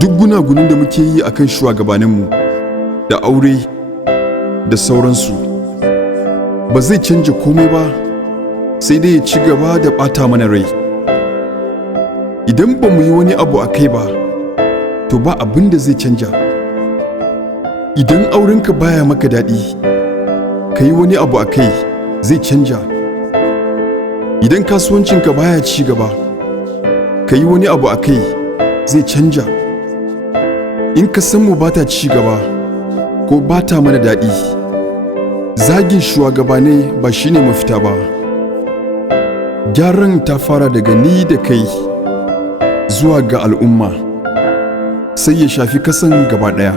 Duk gunagunin da muke yi akan shugabanninmu da aure da sauransu ba zai canja komai ba, sai dai ya ci gaba da ɓata mana rai. Idan ba mu yi wani abu a kai ba, to ba abin da zai canja. Idan aurenka baya maka daɗi, ka yi wani abu a kai zai canja. Idan kasuwancinka baya ci gaba, ka yi wani abu a kai zai canja. In ka san mu ba ta ci gaba ko ba ta mana daɗi, zagin shugabanni ba shine mafita ba. Gyaran ta fara daga ni da kai zuwa ga al'umma, sai ya shafi kasan gaba ɗaya.